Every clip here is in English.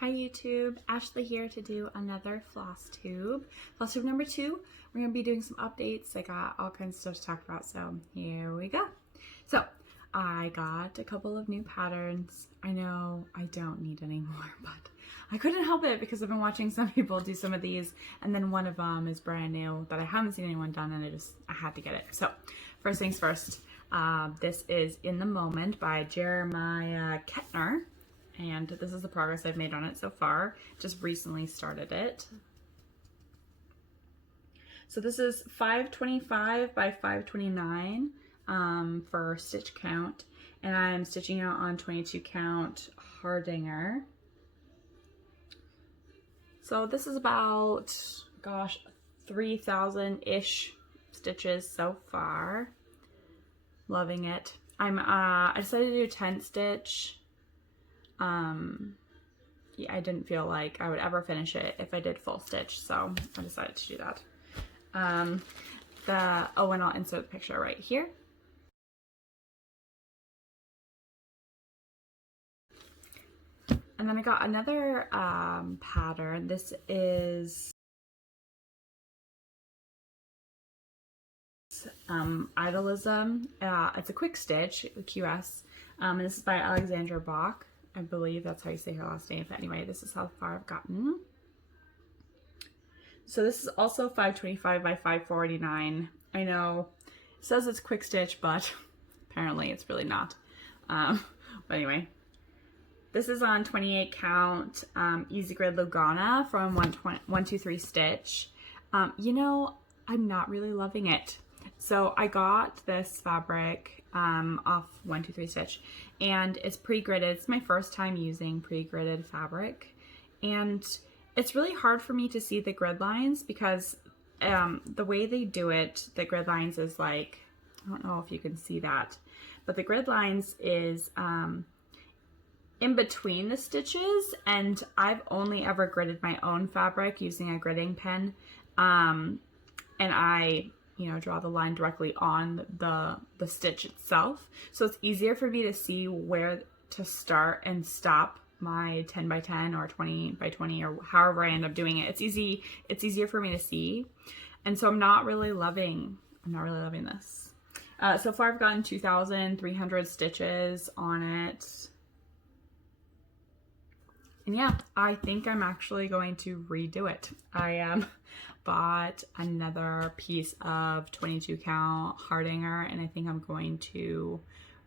Hi YouTube, Ashley here to do another Flosstube. Flosstube number 2. We're going to be doing some updates. I got all kinds of stuff to talk about, so here we go. So, I got a couple of new patterns. I know I don't need any more, but I couldn't help it because I've been watching some people do some of these, and then one of them is brand new that I haven't seen anyone done, and I had to get it. So, first things first, this is In the Moment by Jeremiah Kettner. And this is the progress I've made on it so far. Just recently started it. So this is 525 by 529 for stitch count. And I'm stitching out on 22 count Hardinger. So this is about, gosh, 3,000-ish stitches so far. Loving it. I decided to do 10 stitch. Yeah, I didn't feel like I would ever finish it if I did full stitch, so I decided to do that. And I'll insert the picture right here. And then I got another pattern. This is Idolism. It's a quick stitch, QS, and this is by Alexandra Bach. I believe that's how you say her last name. But anyway, this is how far I've gotten. So this is also 525 by 549. I know it says it's quick stitch, but apparently it's really not. But anyway, this is on 28 count Easy Grid Lugana from 123 Stitch. You know, I'm not really loving it. So I got this fabric off 123 Stitch, and it's pre-gridded. It's my first time using pre-gridded fabric, and it's really hard for me to see the grid lines because the way they do it, the grid lines is like, I don't know if you can see that, but the grid lines is in between the stitches, and I've only ever gridded my own fabric using a gridding pen, and I draw the line directly on the stitch itself. So it's easier for me to see where to start and stop my 10 by 10 or 20 by 20 or however I end up doing it. It's easier for me to see. And so I'm not really loving this. So far I've gotten 2,300 stitches on it. And yeah, I think I'm actually going to redo it. I bought another piece of 22 count Hardinger, and I think I'm going to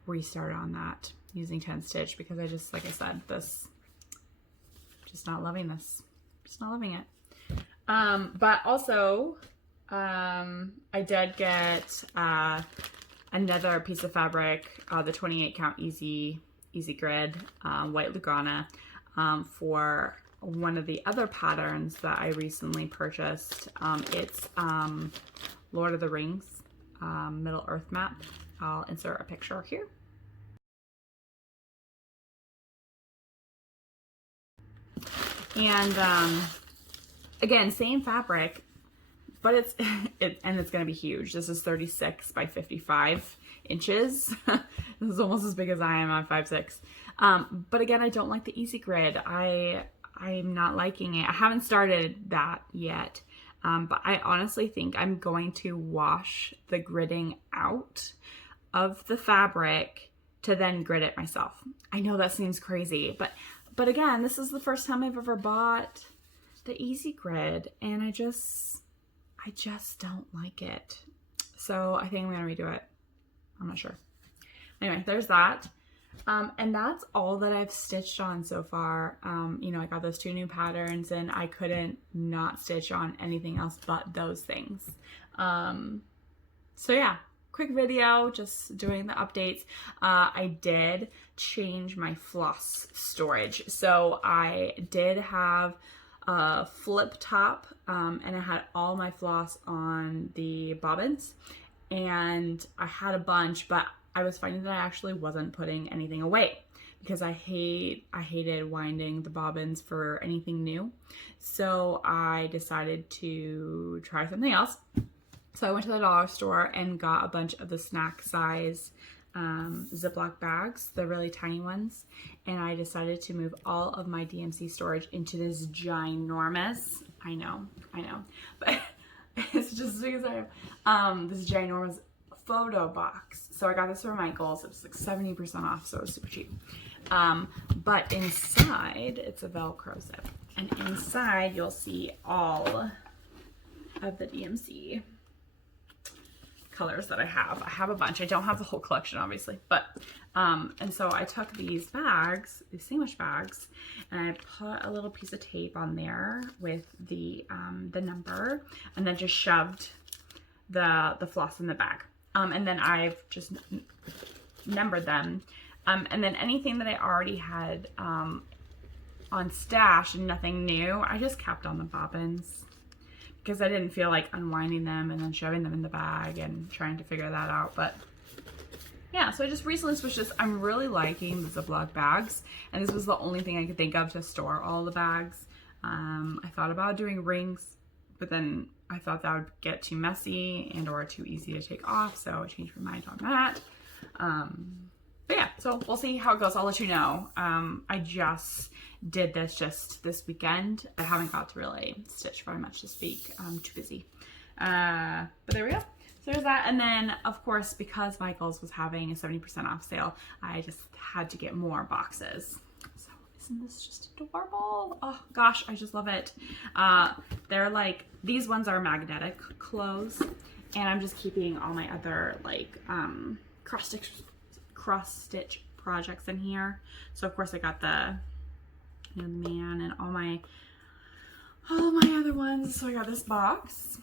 restart on that using 10 stitch because I just, like I said, just not loving this. Just not loving it. But also, I did get another piece of fabric, the 28 count Easy Grid White Lugana, for one of the other patterns that I recently purchased. It's Lord of the Rings Middle Earth map. I'll insert a picture here. And again, same fabric, but it's going to be huge. This is 36 by 55 inches. This is almost as big as I am on 5'6". But again, I don't like the Easy Grid. I'm not liking it. I haven't started that yet, but I honestly think I'm going to wash the gridding out of the fabric to then grid it myself. I know that seems crazy, but again, this is the first time I've ever bought the Easy Grid, and I just don't like it. So I think I'm gonna redo it. I'm not sure. Anyway, there's that. And that's all that I've stitched on so far. I got those 2 new patterns, and I couldn't not stitch on anything else but those things. So yeah, quick video, just doing the updates. I did change my floss storage. So I did have a flip top, and I had all my floss on the bobbins, and I had a bunch, but I was finding that I actually wasn't putting anything away because I hated winding the bobbins for anything new. So I decided to try something else. So I went to the dollar store and got a bunch of the snack size Ziploc bags, the really tiny ones, and I decided to move all of my DMC storage into this ginormous, I know, but it's just because I have this ginormous photo box. So I got this from Michael's. It was like 70% off, so it was super cheap. But inside, it's a Velcro zip, and inside you'll see all of the DMC colors that I have. I have a bunch. I don't have the whole collection, obviously, but and so I took these bags, these sandwich bags, and I put a little piece of tape on there with the number, and then just shoved the floss in the bag. And then I've just numbered them. And then anything that I already had on stash and nothing new, I just kept on the bobbins because I didn't feel like unwinding them and then shoving them in the bag and trying to figure that out. But yeah, so I just recently switched this. I'm really liking the Ziploc bags, and this was the only thing I could think of to store all the bags. I thought about doing rings, but then I thought that would get too messy and or too easy to take off, so I changed my mind on that. But yeah, so we'll see how it goes. I'll let you know. I just did this just this weekend. I haven't got to really stitch very much this week. I'm too busy. But there we go. So there's that. And then, of course, because Michael's was having a 70% off sale, I just had to get more boxes. So isn't this just adorable? Oh gosh, I just love it. They're like, these ones are magnetic clothes, and I'm just keeping all my other like cross stitch projects in here. So of course I got the man and all my other ones. So I got this box,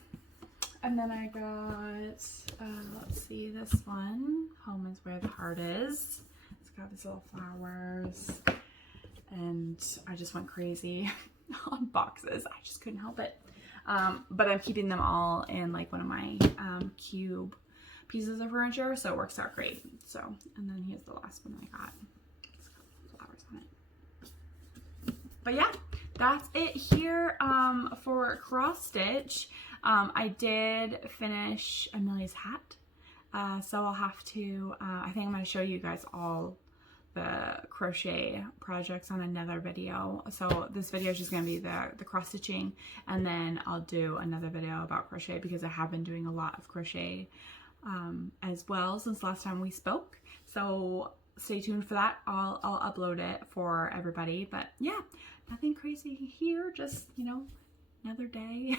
and then I got let's see, this one, Home is Where the Heart Is. It's got these little flowers, and I just went crazy on boxes. I just couldn't help it. But I'm keeping them all in like one of my cube pieces of furniture, so it works out great. So, and then here's the last one I got. It's got flowers on it. But yeah, that's it here for cross stitch. I did finish Amelia's hat, so I'll have to, I think I'm going to show you guys all the crochet projects on another video. So this video is just going to be the cross stitching, and then I'll do another video about crochet because I have been doing a lot of crochet as well since last time we spoke. So stay tuned for that. I'll upload it for everybody. But yeah, nothing crazy here, just, you know, another day.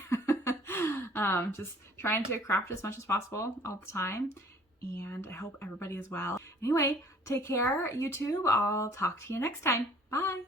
Just trying to craft as much as possible all the time, and I hope everybody is well. Anyway, take care, YouTube. I'll talk to you next time. Bye.